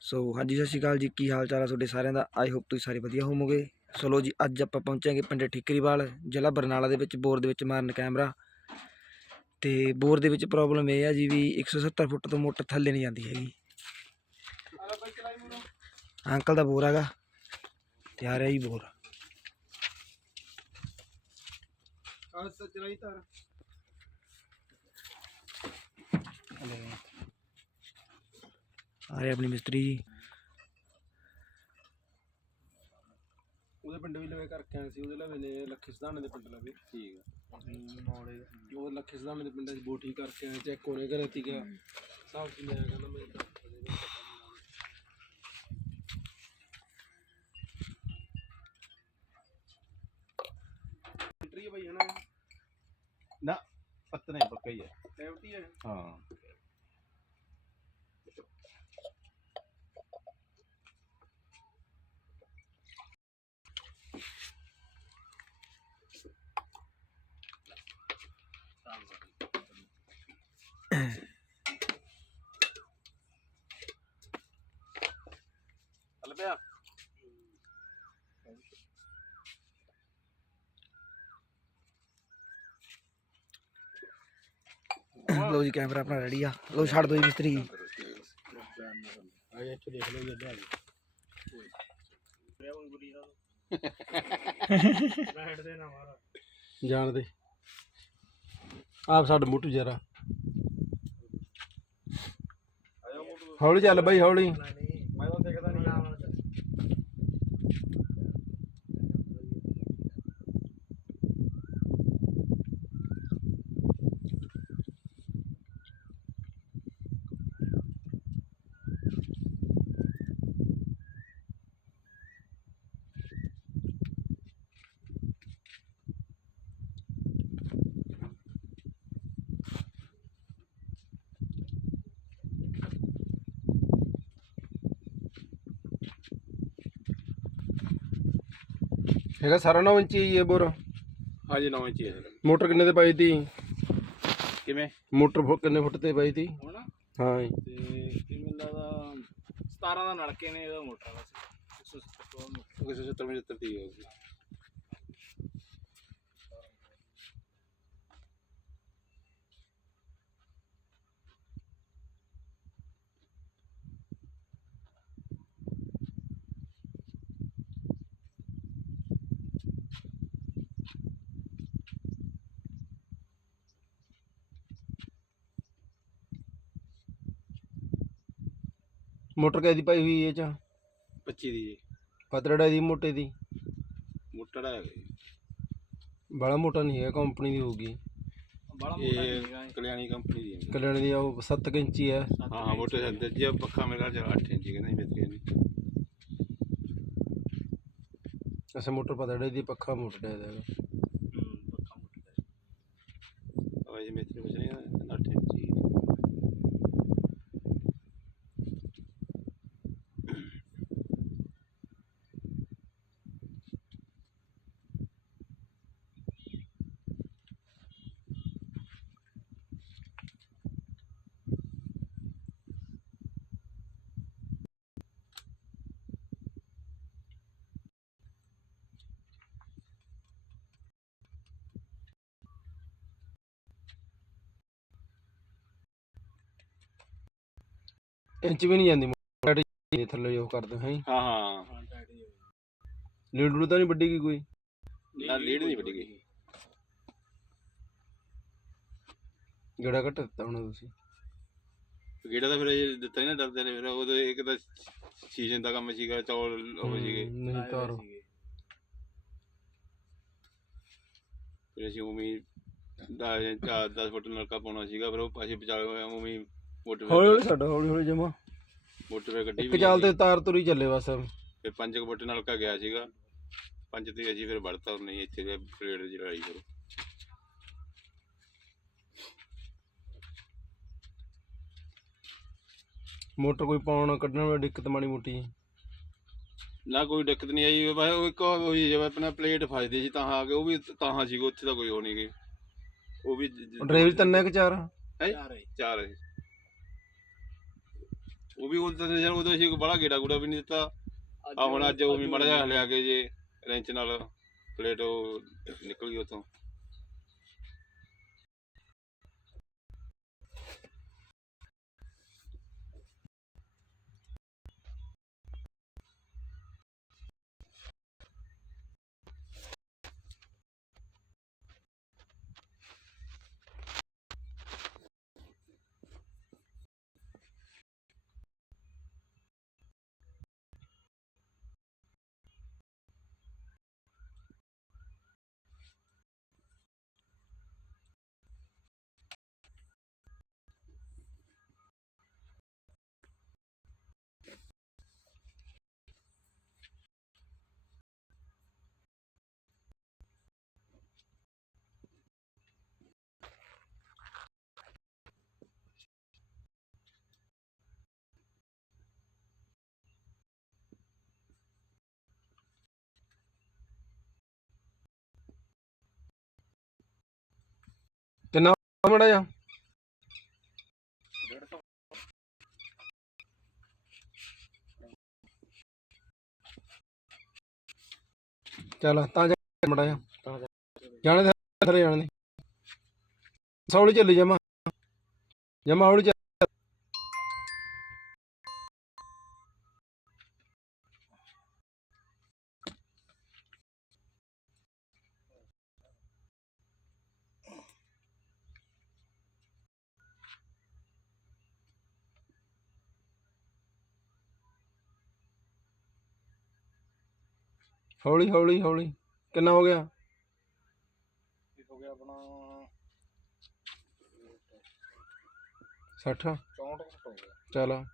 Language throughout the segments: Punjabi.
ਸੋ ਹਾਂਜੀ ਸਤਿ ਸ਼੍ਰੀ ਅਕਾਲ ਜੀ। ਕੀ ਹਾਲ ਚਾਲ ਆ ਤੁਹਾਡੇ ਸਾਰਿਆਂ ਦਾ? ਆਈ ਹੋਪ ਤੁਸੀਂ ਸਾਰੇ ਵਧੀਆ ਹੋਵੋਗੇ। ਚਲੋ ਜੀ ਅੱਜ ਆਪਾਂ ਪਹੁੰਚਾਂਗੇ ਪਿੰਡ ਠਿਕਰੀਵਾਲ ਜ਼ਿਲ੍ਹਾ ਬਰਨਾਲਾ ਦੇ ਵਿੱਚ ਬੋਰ ਦੇ ਵਿੱਚ ਮਾਰਨ ਕੈਮਰਾ। ਤੇ ਬੋਰ ਦੇ ਵਿੱਚ ਪ੍ਰੋਬਲਮ ਇਹ ਆ ਜੀ ਵੀ 170 ਫੁੱਟ ਤੋਂ ਮੋਟਰ ਥੱਲੇ ਨਹੀਂ ਜਾਂਦੀ ਹੈਗੀ। ਅੰਕਲ ਦਾ ਬੋਰ ਹੈਗਾ ਤਿਆਰ ਹੈ ਜੀ ਬੋਰ। ਆ ਰਹੇ ਆਪਣੀ ਮਿਸਤਰੀ ਜੀ। ਉਹਦੇ ਪਿੰਡ ਵੀ ਲਵੇ ਕਰਕੇ ਆਏ ਸੀ ਉਹਦੇ ਲਵੇ ਨੇ ਲੱਖੇ ਸਦਾਨੇ ਦੇ ਪਿੰਡ ਲਵੇ। ਠੀਕ ਆ। ਉਹ ਲੱਖੇ ਸਦਾਨੇ ਦੇ ਪਿੰਡ ਚ ਬੋਟੀ ਕਰਕੇ ਆਏ ਚੈੱਕ ਹੋਣੇ ਘਰੇ ਤੀ ਗਿਆ। ਸਾਫ਼ ਸੀ ਮੈਂ ਕਹਿੰਦਾ ਮੈਂ। ਹੈ ਹਨਾ ਨਾ ਪੱਤਨੇ ਪੱਕਾ ਹੀ ਹੈ ਲੈਵਟੀ ਹੈ ਹਾਂ। ਚੱਲ ਪਿਆ ਲਓ ਜੀ ਕੈਮਰਾ ਆਪਣਾ ਰੈਡੀ ਆ। ਲਓ ਛੱਡ ਦਿਓ ਜੀ ਮਿਸਤਰੀ। ਜੀ ਆ ਇੱਥੇ ਦੇਖ ਲਓ ਜੱਡਾ ਜਾਣ ਦੇ। ਆਪ ਸਾਡਾ ਮੋਟੂ ਜਰਾ। ਹੌਲੀ ਚੱਲ ਬਾਈ ਹੌਲੀ ਮੈਂ ਤਾਂ ਦੇਖਦਾ ਨਹੀਂ ਹੈਗਾ ਸਾਰਾ 9 ਇੰਚੀ ਇਹ ਬੋਰ? ਹਾਂਜੀ 9 ਇੰਚੀ ਹੈ ਸਰ ਮੋਟਰ ਕਿੰਨੇ ਤੇ ਪਾਈ ਤੀ? ਕਿਵੇਂ? ਮੋਟਰ ਫੁੱਟ ਕਿੰਨੇ ਫੁੱਟ ਤੇ ਪਾਈ ਤੀ? ਹੁਣ? ਹਾਂ ਜੀ। ਤੇ ਕੀ ਮਿਲਦਾ ਦਾ 17 ਦਾ ਨਲਕੇ ਨੇ ਇਹਦਾ ਮੋਟਰ ਦਾ ਸੀ। 170 75 ਦੀ ਹੋਊਗੀ ਮੋਟਰ ਕਿਹਦੀ ਪਾਈ ਹੋਈ ਇਹ ਚ? 25 ਦੀ ਜੀ। ਪਤਰੜਾ ਦੀ ਮੋਟੇ ਦੀ? ਮੋਟਰ ਹੈਗਾ ਜੀ ਬੜਾ ਮੋਟਾ ਨਹੀਂ ਹੈਗਾ ਕੰਪਨੀ ਦੀ ਹੋਊਗੀ। ਬੜਾ ਮੋਟਾ ਇਹ। ਕਲਿਆਣੀ ਕੰਪਨੀ ਦੀ ਹੈ ਕਲਿਆਣ ਦੀ ਆ ਉਹ 7 ਇੰਚੀ ਹੈ। ਹਾਂ ਹਾਂ। ਮੋਟਰ ਦੇ ਅੰਦਰ ਜੀ ਪੱਖਾ ਮੇਰਾ ਜਿਹੜਾ 8 ਇੰਚੀ ਕਹਿੰਦਾ ਮਿੱਤਰੀ ਨੇ ਅਸਾਂ ਮੋਟਰ ਪਤਰੜੇ ਦੀ ਪੱਖਾ ਮੋਟਰ ਦਾ ਹੈਗਾ ਪੱਖਾ ਦਾ ਉਹ ਜੀ ਮਿੱਤਰੀ ਪੁੱਛ ਰਹੇ 8 ਇੰਚੀ। ਇੰਚ ਵੀ ਨਹੀਂ ਜਾਂਦੀ ਮੋਟਰ ਦੇ ਥੱਲੇ ਉਹ ਕਰਦੇ ਹੈ। ਹਾਂ ਹਾਂ। ਲੀਡ ਲੂਡ ਤਾਂ ਨਹੀਂ ਵੱਡੀ ਕੀ ਕੋਈ? ਨਾ ਲੀਡ ਨਹੀਂ ਵੱਡੀ ਗਈ। ਗੇੜਾ ਘੱਟ ਦਿੱਤਾ ਹੁਣ ਤੁਸੀਂ। ਗੇੜਾ ਤਾਂ ਫਿਰ ਇਹ ਦਿੱਤਾ ਹੀ ਨਾ ਡਰਦੇ ਨੇ ਫਿਰ। ਉਦੋਂ ਇੱਕ ਤਾਂ ਸੀਜ਼ਨ ਦਾ ਕੰਮ ਸੀਗਾ ਚੌਲ ਉਹ ਸੀਗੇ। ਨਹੀਂ ਤਾਰ ਫਿਰ ਅਸੀਂ ਉਵੇਂ ਹੀ ਦਸ ਜਾਂ ਚਾਰ 10 ਫੁੱਟ ਨਲਕਾ ਪਾਉਣਾ ਸੀਗਾ ਫਿਰ ਉਹ ਅਸੀਂ ਵਿਚਾਲੇ ਹੋਇਆ ਉਵੇਂ ਹੀ ਹੌਲੀ ਹੌਲੀ ਛੱਡ ਹੌਲੀ ਹੌਲੀ ਜਮਾ। ਮੋਟਰ ਵੇ ਗੱਡੀ ਇੱਕ ਵੀ ਚਾਲ ਤੇ ਤਾਰ ਤੁਰੀ ਚੱਲੇ ਬਸ। ਫਿਰ ਪੰਜ ਕੁ ਫੁੱਟ ਨਲਕਾ ਗਿਆ ਸੀਗਾ। ਪੰਜ ਤੇ ਅਸੀਂ ਫਿਰ ਵੜਤਾ ਨਹੀਂ ਇੱਥੇ ਦੇ ਪਲੇਟ ਦੀ ਲੜਾਈ ਕਰੋ। ਮੋਟਰ ਕੋਈ ਪਾਉਣ ਕੱਢਣ ਵੇਲੇ ਦਿੱਕਤ ਮਾੜੀ ਮੋਟੀ। ਨਾ ਕੋਈ ਦਿੱਕਤ ਨਹੀਂ ਆਈ ਬਸ ਉਹ ਇੱਕ ਉਹੀ ਜਿਵੇਂ ਆਪਣਾ ਪਲੇਟ ਫਸਦੀ ਸੀ ਤਾਂ ਆ ਕੇ ਉਹ ਵੀ ਤਾਂ ਸੀਗਾ ਉੱਥੇ ਤਾਂ ਕੋਈ ਹੋ ਨਹੀਂ ਗਈ। ਉਹ ਵੀ ਜ- ਜ- ਡਰਾਈਵ ਤਿੰਨ ਕਿ ਚਾਰ? ਹੈਂ? ਚਾਰ ਹੈ। ਉਹ ਵੀ ਯਾਰ ਉਦੋਂ ਅਸੀਂ ਕੋਈ ਬੜਾ ਗੇੜਾ ਗੂੜਾ ਵੀ ਨਹੀਂ ਦਿੱਤਾ। ਆ ਹੁਣ ਅੱਜ ਉਹ ਵੀ ਮੜਾ ਲਿਆ ਕੇ ਜੇ ਰੈਂਚ ਨਾਲ ਪਲੇਟ ਉਹ ਨਿਕਲ ਗਈ ਉਤੋਂ ਮੜਾ ਜਾ ਚੱਲ, ਤਾਂ ਜਾ ਮੜਾ ਜਾ ਜਾਣੇ ਥਰੇ ਜਾਣੇ ਸੌਲੀ ਚੱਲੀ ਜਮਾ ਜਮਾ ਹੌਲੀ ਹੌਲੀ ਹੌਲੀ ਹੌਲੀ। ਕਿੰਨਾ ਹੋ ਗਿਆ? ਹੋ ਗਿਆ ਆਪਣਾ? 60 64 ਹੋ ਗਿਆ। ਚੱਲ।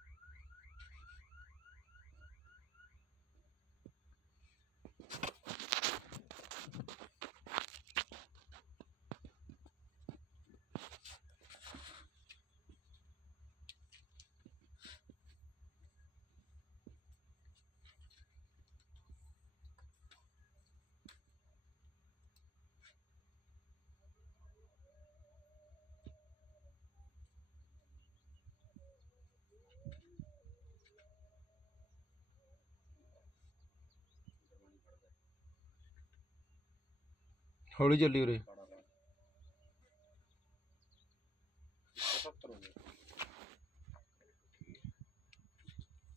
ਹੌਲੀ ਚੱਲੀ ਉਰੇ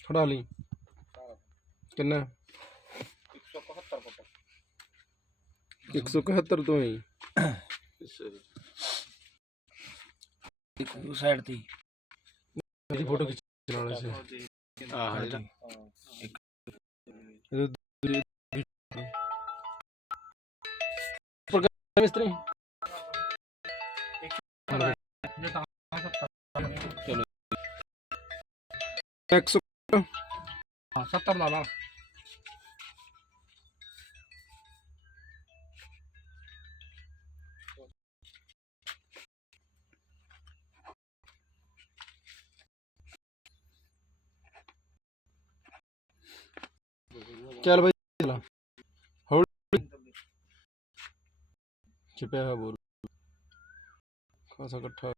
ਖੜਾ ਲਈ ਕਿੰਨਾ 171 ਫੁੱਟ 171 ਤੋਂ ਹੀ ਇੱਕ ਸਾਈਡ ਤੇ। ਇਹਦੀ ਫੋਟੋ ਖਿੱਚਣ ਵਾਲੇ ਸੀ ਆਹ ਹਾਂਜੀ। ਇਹਦੇ ਦੂਜੀ- ਮਿਸਤਰੀ ਚਲੋ 100 70 ਲਾ ਲਾ ਚੱਲ ਬਈ ਚਲਾ ਹੌਲੀ ਚਿਪਿਆ ਹੋਇਆ ਬੋਲ ਖਾਸਾ ਇਕੱਠਾ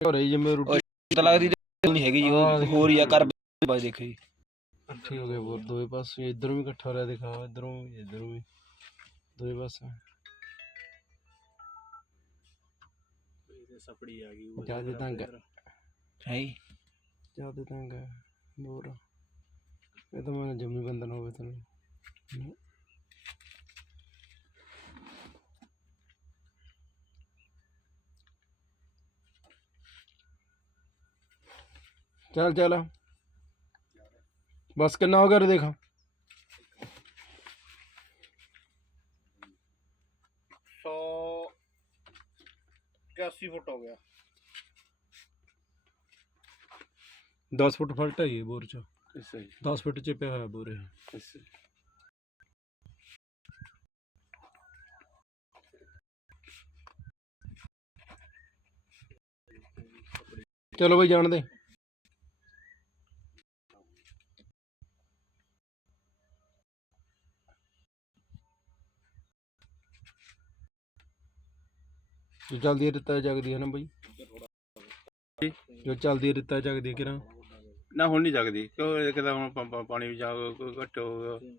ਹੋ ਰਹੀ ਜਿਵੇਂ ਰੋਟੀ ਤਾਂ ਲੱਗਦੀ ਤੇ ਨਹੀਂ ਹੈਗੀ ਜੀ ਉਹ ਹੋਰ ਹੀ ਆ ਕਰ ਬਾਈ ਦੇਖੋ ਜੀ ਇਕੱਠੇ ਹੋ ਗਏ ਬੋਲ ਦੋਵੇਂ ਪਾਸੇ ਇਧਰੋਂ ਵੀ ਇਕੱਠਾ ਹੋ ਰਿਹਾ ਦਿਖਾ ਇਧਰੋਂ ਵੀ ਇਧਰੋਂ ਵੀ ਦੋਵੇਂ ਪਾਸੇ ਸਪੜੀ ਆ ਗਈ ਜ਼ਿਆਦਾ ਤੰਗ ਹੈ ਹੈ ਜੀ ਜ਼ਿਆਦਾ ਤੰਗ ਹੈ ਹੋਰ ਇਹ ਤਾਂ ਮੈਂ ਜੰਮੀ ਬੰਦਨ ਹੋਵੇ ਤੈਨੂੰ ਚੱਲ ਚੱਲ ਬਸ ਕਿੰਨਾ ਹੋ ਗਿਆ ਰੇ ਦੇਖਾ ਸੌ 81 ਫੁੱਟ ਹੋ ਗਿਆ 10 ਫੁੱਟ ਫਲਟ ਹੈ ਇਹ ਬੋਰ ਚ ਅੱਛਾ ਜੀ 10 ਫੁੱਟ ਚ ਪਿਆ ਹੋਇਆ ਬੋਰ ਇਹ ਅੱਛਾ ਚਲੋ ਬਈ ਜਾਣ ਦੇ। ਜੋ ਚੱਲਦੀ ਹੈ ਰਿੱਤਾ ਜਗਦੀ ਹੈ ਨਾ ਬਈ। ਜੋ ਚੱਲਦੀ ਰਿੱਤਾ ਜਗਦੀ ਕਿਰਾਂ। ਨਾ, ਹੁਣ ਨਹੀਂ ਜਗਦੀ। ਕਿਉਂ? ਇੱਕ ਹੁਣ ਪਾ- ਪਾਣੀ ਵੀ ਜਾ ਘੱਟ ਹੋ ਗਿਆ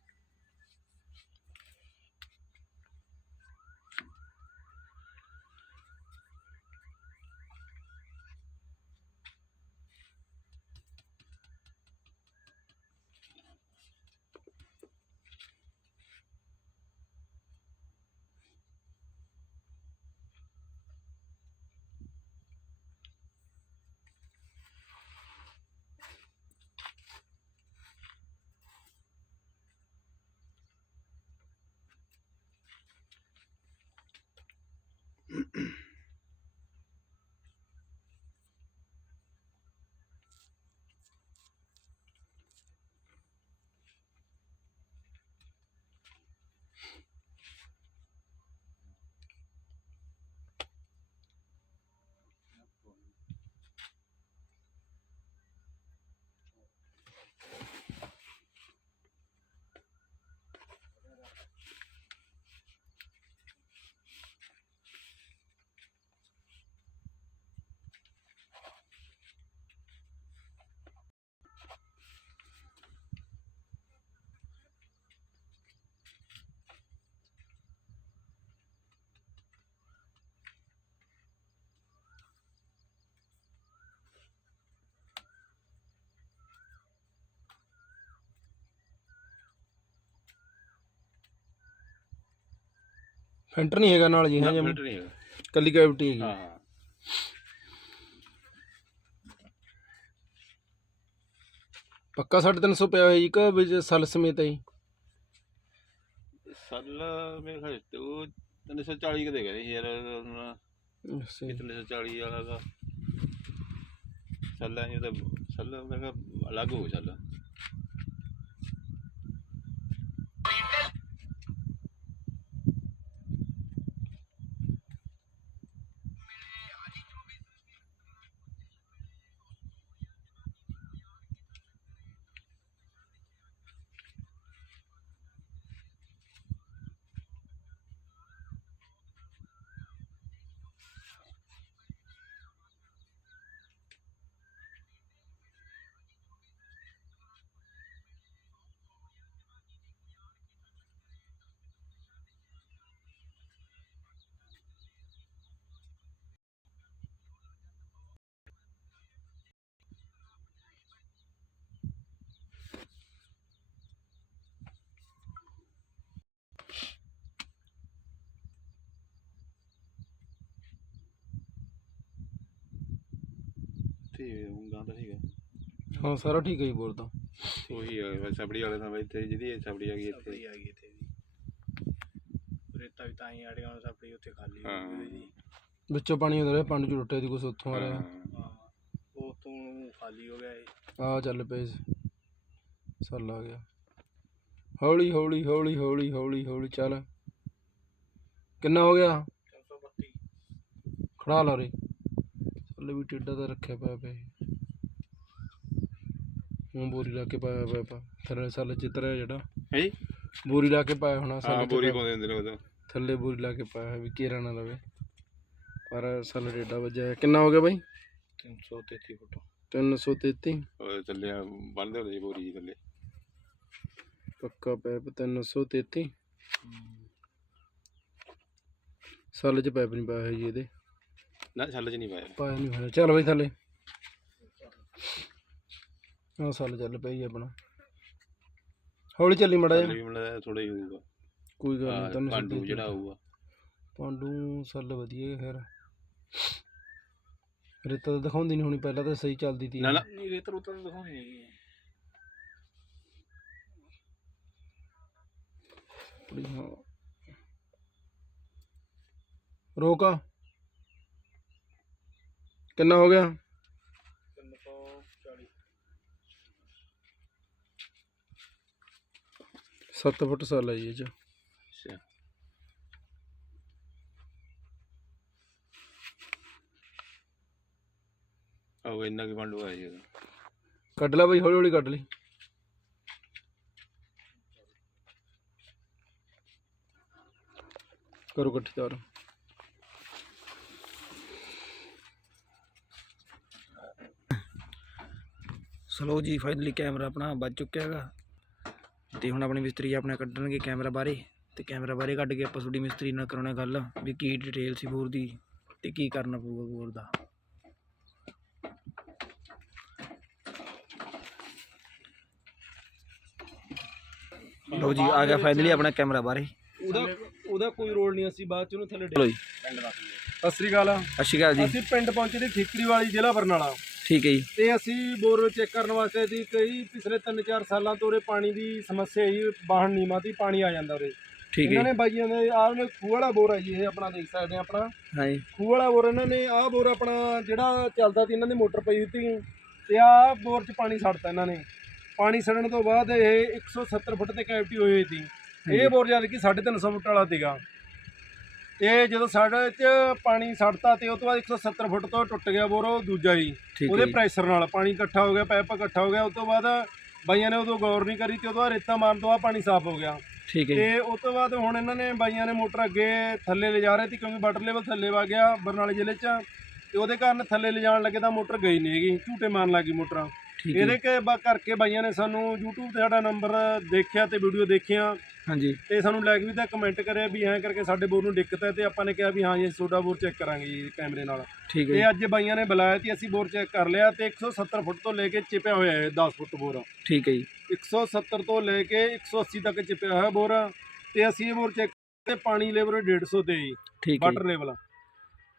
ਫੈਂਟਰ ਨਹੀਂ ਹੈਗਾ ਨਾਲ ਜੀ ਹਾਂ ਜਮ। ਫਿਲਟਰ ਨਹੀਂ ਹੈਗਾ। ਕੱਲੀ ਕੈਵਿਟੀ ਹੈਗੀ। ਹਾਂ ਹਾਂ। ਪੱਕਾ 350 ਪਿਆ ਹੋਇਆ ਜੀ ਕਿ ਵਿੱਚ ਸਲ ਸਮੇਤ ਹੈ ਜੀ। ਸੱਲ ਮੇਰੇ ਖਿਆਲ ਤੇ ਉਹ 340 ਕਦੇ ਗਏ ਯਾਰ ਹੁਣ ਅੱਛਾ। ਜੀ। 340 ਵਾਲਾ ਦਾ ਸੱਲ ਇਹ ਤਾਂ ਸੱਲ ਮੈਂ ਕਿਹਾ ਅਲੱਗ ਹੋ ਸੱਲ। ਤਾਂ ਹੈ ਹਾਂ ਸਾਰਾ ਠੀਕ ਹੈ ਜੀ ਬੋਰ ਤਾਂ। ਉਹੀ ਹੈ ਬਸ ਸਬੜੀ ਵਾਲੇ ਤਾਂ ਇੱਥੇ ਜਿਹਦੀ ਸਬੜੀ ਆ ਗਈ ਇੱਥੇ। ਆ ਗਈ ਇੱਥੇ ਵੀ ਰੇਤਾ ਵੀ ਤਾਂ ਹੀ ਅੜਿਆ ਹੁਣ ਸਾਡੀ ਉੱਥੇ ਖਾਲੀ ਹੋ ਹਾਂ। ਗਈ ਜੀ। ਵਿੱਚੋਂ ਪਾਣੀ ਆਉਂਦਾ ਰਿਹਾ ਪੰਡ ਚ ਟੁੱਟਿਆ ਦੀ ਕੁਛ ਉੱਥੋਂ ਆ ਰਿਹਾ। ਹਾਂ। ਹਾਂ ਉਹ ਤੋਂ ਖਾਲੀ ਹੋ ਗਿਆ ਇਹ। ਆ ਚੱਲ ਪਏ ਸੱਲ ਆ ਗਿਆ। ਹੌਲੀ ਹੌਲੀ ਹੌਲੀ ਹੌਲੀ ਹੌਲੀ ਹੌਲੀ ਚੱਲ। ਕਿੰਨਾ ਹੋ ਗਿਆ? 332 ਖੜਾ ਲਾ ਰੇ ਥੱਲੇ ਵੀ ਟੇਡਾ ਤਾਂ ਰੱਖਿਆ ਪਿਆ ਪਿਆ। ਹੁਣ ਬੋਰੀ ਲਾ ਕੇ ਪਾਇਆ ਪਿਆ ਪਾ ਥੱਲੇ ਸੱਲ ਚਿੱਤਰ ਹੈ ਜਿਹੜਾ। ਹੈ? ਜੀ ਬੋਰੀ ਲਾ ਕੇ ਪਾਇਆ ਹੋਣਾ ਹਾਂ ਸੱਲ ਬੋਰੀ ਪਾਉਂਦੇ ਹੁੰਦੇ ਨੇ ਉਦੋਂ। ਥੱਲੇ ਬੋਰੀ ਲਾ ਕੇ ਪਾਇਆ ਹੋਇਆ ਵੀ ਕੇਰਾ ਨਾ ਲਵੇ। ਪਰ ਸੱਲ ਟੇਡਾ ਵੱਜਿਆ ਹੈ। ਕਿੰਨਾ ਹੋ ਗਿਆ ਬਾਈ? 333 ਫੁੱਟ। 333 ਉਹ ਥੱਲੇ ਬੰਨਦੇ ਹੁੰਦੇ ਸੀ ਬੋਰੀ ਜੀ ਥੱਲੇ। ਪੱਕਾ ਪੈਪ 333 ਸੱਲ ਚ ਪੈਪ ਨਹੀਂ ਪਾਇਆ ਹੋਇਆ ਜੀ ਇਹਦੇ। ਨਾ ਛੱਲ ਚ ਨਹੀਂ ਪਾਇਆ। ਪਾਇਆ ਨਹੀਂ ਹੋਇਆ। ਚੱਲ ਬਈ ਥੱਲੇ। ਆ ਸੱਲ ਚੱਲ ਪਈ ਆਪਣਾ। ਹੌਲੀ ਚੱਲੀ ਮੜਾ ਥੱਲੇ ਜਾ ਵੀ ਮਿਲਦਾ ਥੋੜਾ ਹੀ ਹੋਊਗਾ। ਕੋਈ ਗੱਲ ਨਹੀਂ ਹਾਂ, ਤੈਨੂੰ ਪਾਂਡੂ ਜਿਹੜਾ ਹੋਊਗਾ ਪਾਂਡੂ ਸੱਲ ਵਧੀਆ ਹੈ ਫਿਰ ਰੇਤਾ ਤਾਂ ਦਿਖਾਉਂਦੀ ਨਹੀਂ ਹੋਣੀ ਪਹਿਲਾਂ ਤਾਂ ਸਹੀ ਚੱਲਦੀ ਤੀ। ਨਾ ਨਾ। ਨਹੀਂ ਰੇਤ ਰੂਤ ਤਾਂ ਦਿਖਾਉਣੀ ਹੈਗੀ ਆਪਣੀ, ਹਾਂ। ਰੋਕ। ਕਿੰਨਾ ਹੋ ਗਿਆ? 340 7 ਫੁੱਟ ਸਾਲ ਹੈ ਜੀ ਚ। ਅੱਛਾ। ਆਹ ਇੰਨਾ ਕੀ ਬੰਡੂ ਆ ਜੀ ਕੱਢ ਲੈ ਬਈ ਹੌਲੀ ਹੌਲੀ ਕੱਢ ਲਈ। ਕਰੋ ਇਕੱਠੀ ਤਾਰ ਸਲੋ ਜੀ ਫਾਈਨਲੀ ਕੈਮਰਾ ਆਪਣਾ ਵੱਜ ਚੁੱਕਿਆ ਹੈਗਾ। ਤੇ ਹੁਣ ਆਪਣੇ ਮਿਸਤਰੀ ਆਪਣਾ ਕੱਢਣਗੇ ਕੈਮਰਾ ਬਾਹਰੇ ਤੇ ਕੈਮਰਾ ਬਾਹਰੇ ਕੱਢ ਕੇ ਆਪਾਂ ਤੁਹਾਡੀ ਮਿਸਤਰੀ ਨਾਲ ਕਰਾਉਣਾ ਗੱਲ ਵੀ ਕੀ ਡਿਟੇਲ ਸੀ ਬੋਰ ਦੀ ਤੇ ਕੀ ਕਰਨਾ ਪਊਗਾ ਬੋਰ ਦਾ। ਲਓ ਜੀ ਆ ਗਿਆ ਫਾਈਨਲੀ ਆਪਣਾ ਕੈਮਰਾ ਬਾਹਰੇ ਉਹਦਾ ਉਹਦਾ ਕੋਈ ਰੋਲ ਨਹੀਂ ਅਸੀਂ ਬਾਅਦ ਚ ਉਹਨੂੰ ਥੱਲੇ ਚਲੋ ਜੀ। ਸਤਿ ਸ੍ਰੀ ਅਕਾਲ। ਸਤਿ ਸ਼੍ਰੀ ਅਕਾਲ ਜੀ। ਅਸੀਂ ਪਿੰਡ ਪਹੁੰਚੇ ਦੀ ਠੀਕਰੀ ਵਾਲੀ ਜ਼ਿਲ੍ਹਾ ਬਰਨਾਲਾ। ਠੀਕ ਹੈ ਜੀ। ਤੇ ਅਸੀਂ ਬੋਰ ਚੈੱਕ ਕਰਨ ਵਾਸਤੇ ਦੀ ਕਈ ਪਿਛਲੇ 3-4 ਸਾਲਾਂ ਤੋਂ ਉਰੇ ਪਾਣੀ ਦੀ ਸਮੱਸਿਆ ਹੀ ਬਾਹਣ ਨੀਮਾ ਦੀ ਪਾਣੀ ਆ ਜਾਂਦਾ ਉਰੇ। ਠੀਕ ਹੈ ਇਹਨਾਂ ਨੇ ਬਾਈਆਂ ਨੇ ਆਹ ਨੇ ਖੂਹ ਵਾਲਾ ਬੋਰ ਹੈ ਜੀ ਇਹ ਆਪਣਾ ਦੇਖ ਸਕਦੇ ਆ ਆਪਣਾ। ਹਾਂ ਜੀ। ਖੂਹ ਵਾਲਾ ਬੋਰ ਇਹਨਾਂ ਨੇ ਆਹ ਬੋਰ ਆਪਣਾ ਜਿਹੜਾ ਚੱਲਦਾ ਸੀ ਇਹਨਾਂ ਦੀ ਮੋਟਰ ਪਈ ਦਿੱਤੀ ਤੇ ਆਹ ਬੋਰ 'ਚ ਪਾਣੀ ਛੱਡਤਾ ਇਹਨਾਂ ਨੇ। ਪਾਣੀ ਛੱਡਣ ਤੋਂ ਬਾਅਦ ਇਹ 170 ਫੁੱਟ ਤੇ ਕੈਵਿਟੀ ਹੋਈ ਹੋਈ ਸੀ। ਇਹ ਬੋਰ ਜਦ ਕਿ 350 ਫੁੱਟ ਵਾਲਾ ਸੀਗਾ। ਤੇ ਜਦੋਂ ਸਾਡੇ 'ਚ ਪਾਣੀ ਛੱਡਤਾ ਤੇ ਉਸ ਤੋਂ ਬਾਅਦ 170 ਫੁੱਟ ਤੋਂ ਟੁੱਟ ਗਿਆ ਬੋਰ ਉਹ ਦੂਜਾ ਹੀ ਠੀਕ ਉਹਦੇ ਪ੍ਰੈਸ਼ਰ ਨਾਲ ਪਾਣੀ ਇਕੱਠਾ ਹੋ ਗਿਆ ਪਾਈਪ ਇਕੱਠਾ ਹੋ ਗਿਆ ਉਸ ਤੋਂ ਬਾਅਦ ਬਾਈਆਂ ਨੇ ਉਦੋਂ ਗੌਰ ਨਹੀਂ ਕਰੀ ਤੇ ਉਦੋਂ ਬਾਅਦ ਰੇਤਾ ਮਾਰਨ ਤੋਂ ਬਾਅਦ ਪਾਣੀ ਸਾਫ਼ ਹੋ ਗਿਆ। ਠੀਕ ਹੈ ਤੇ ਉਸ ਤੋਂ ਬਾਅਦ ਹੁਣ ਇਹਨਾਂ ਨੇ ਬਾਈਆਂ ਨੇ ਮੋਟਰ ਅੱਗੇ ਥੱਲੇ ਲਿਜਾ ਰਹੇ ਸੀ ਕਿਉਂਕਿ ਵਾਟਰ ਲੈਵਲ ਥੱਲੇ ਵਾ ਗਿਆ ਬਰਨਾਲੇ ਜ਼ਿਲ੍ਹੇ 'ਚ। ਤੇ ਉਹਦੇ ਕਾਰਨ ਥੱਲੇ ਲਿਜਾਣ ਲੱਗੇ ਤਾਂ ਮੋਟਰ ਗਈ ਨਹੀਂ ਹੈਗੀ ਝੂਟੇ ਮਾਰਨ ਲੱਗੀ ਮੋਟਰ। ਇਹਦੇ। ਕੇ ਕਰਕੇ ਬਾਈਆਂ ਨੇ ਸਾਨੂੰ YouTube ਤੇ ਸਾਡਾ ਨੰਬਰ ਦੇਖਿਆ ਤੇ ਵੀਡੀਓ ਦੇਖੀਆਂ। ਹਾਂਜੀ। ਤੇ ਸਾਨੂੰ ਲਾਈਕ ਵੀ ਤਾਂ ਕਮੈਂਟ ਕਰਿਆ ਵੀ ਐਂ ਕਰਕੇ ਸਾਡੇ ਬੋਰ ਨੂੰ ਦਿੱਕਤ ਹੈ ਤੇ ਆਪਾਂ ਨੇ ਕਿਹਾ ਵੀ ਹਾਂ ਜੀ ਅਸੀਂ ਤੁਹਾਡਾ ਬੋਰ ਚੈੱਕ ਕਰਾਂਗੇ ਜੀ ਕੈਮਰੇ ਨਾਲ। ਠੀਕ ਹੈ ਤੇ ਅੱਜ ਬਾਈਆਂ ਨੇ ਬੁਲਾਇਆ ਤੇ ਅਸੀਂ ਬੋਰ ਚੈੱਕ ਕਰ ਲਿਆ ਤੇ 170 ਫੁੱਟ ਤੋਂ ਲੈ ਕੇ ਚਿਪਿਆ ਹੋਇਆ ਹੈ 10 ਫੁੱਟ ਬੋਰ। ਠੀਕ ਹੈ ਜੀ। 170 ਤੋਂ ਲੈ ਕੇ 180 ਤੱਕ ਚਿਪਿਆ ਹੋਇਆ ਬੋਰ ਤੇ ਅਸੀਂ ਇਹ ਬੋਰ ਚੈੱਕ ਤੇ ਪਾਣੀ ਲੈਵਲ 150 ਤੇ ਜੀ ਠੀਕ ਹੈ ਵਾਟਰ ਲੈਵਲ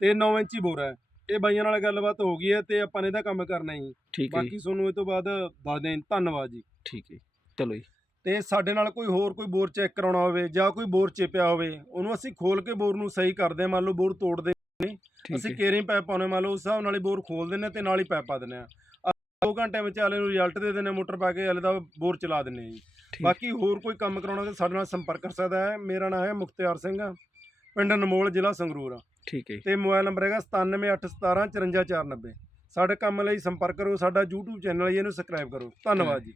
ਤੇ 9 ਇੰਚੀ ਬੋਰ ਹੈ। ਇਹ ਬਾਈਆਂ ਨਾਲ ਗੱਲਬਾਤ ਹੋ ਗਈ ਹੈ ਤੇ ਆਪਾਂ ਨੇ ਇਹਦਾ ਕੰਮ ਕਰਨਾ ਜੀ। ਠੀਕ ਹੈ ਜੀ। ਬਾਕੀ ਤੁਹਾਨੂੰ ਇਹ ਤੋਂ ਬਾਅਦ ਦੱਸ ਦੇਂ ਧੰਨਵਾਦ ਜੀ। ਠੀਕ ਹੈ ਚਲੋ ਜੀ। ਤੇ ਸਾਡੇ ਨਾਲ ਕੋਈ ਹੋਰ ਕੋਈ ਬੋਰ ਚੈੱਕ ਕਰਾਉਣਾ ਹੋਵੇ ਜਾਂ ਕੋਈ ਬੋਰ ਚਿਪਿਆ ਹੋਵੇ ਉਹਨੂੰ ਅਸੀਂ ਖੋਲ ਕੇ ਬੋਰ ਨੂੰ ਸਹੀ ਕਰਦੇ ਹਾਂ ਮੰਨ ਲਓ ਬੋਰ ਤੋੜਦੇ ਠੀਕ ਅਸੀਂ ਕੇਰਿੰਗ ਪਾਈਪ ਪਾਉਣੇ ਮੰਨ ਲਓ ਉਸ ਹਿਸਾਬ ਨਾਲ ਹੀ ਬੋਰ ਖੋਲ ਦਿੰਦੇ ਹਾਂ ਤੇ ਨਾਲ ਹੀ ਪਾਈਪ ਪਾ ਦਿੰਦੇ ਆ 2 ਘੰਟੇ ਵਿੱਚ ਵਾਲੇ ਨੂੰ ਰਿਜ਼ਲਟ ਦੇ ਦਿੰਦੇ ਹਾਂ, ਮੋਟਰ ਪਾ ਕੇ ਵਾਲੇ ਦਾ ਬੋਰ ਚਲਾ ਦਿੰਦੇ ਹਾਂ ਜੀ। ਬਾਕੀ ਹੋਰ ਕੋਈ ਕੰਮ ਕਰਾਉਣਾ ਤਾਂ ਸਾਡੇ ਨਾਲ ਸੰਪਰਕ ਕਰ ਸਕਦਾ ਹੈ। ਮੇਰਾ ਨਾਮ ਹੈ ਮੁਖਤਿਆਰ ਸਿੰਘ ਪਿੰਡ ਅਨਮੋਲ ਜ਼ਿਲ੍ਹਾ ਸੰਗਰੂਰ ਠੀਕ ਹੈ। ਤੇ ਮੋਬਾਈਲ ਨੰਬਰ ਹੈਗਾ 9781175490 ਸਾਡੇ ਕੰਮ ਲਈ ਸੰਪਰਕ ਕਰੋ ਸਾਡਾ YouTube ਚੈਨਲ ਹੈ ਇਹਨੂੰ ਸਬਸਕ੍ਰਾਈਬ ਕਰੋ। ਧੰਨਵਾਦ ਜੀ।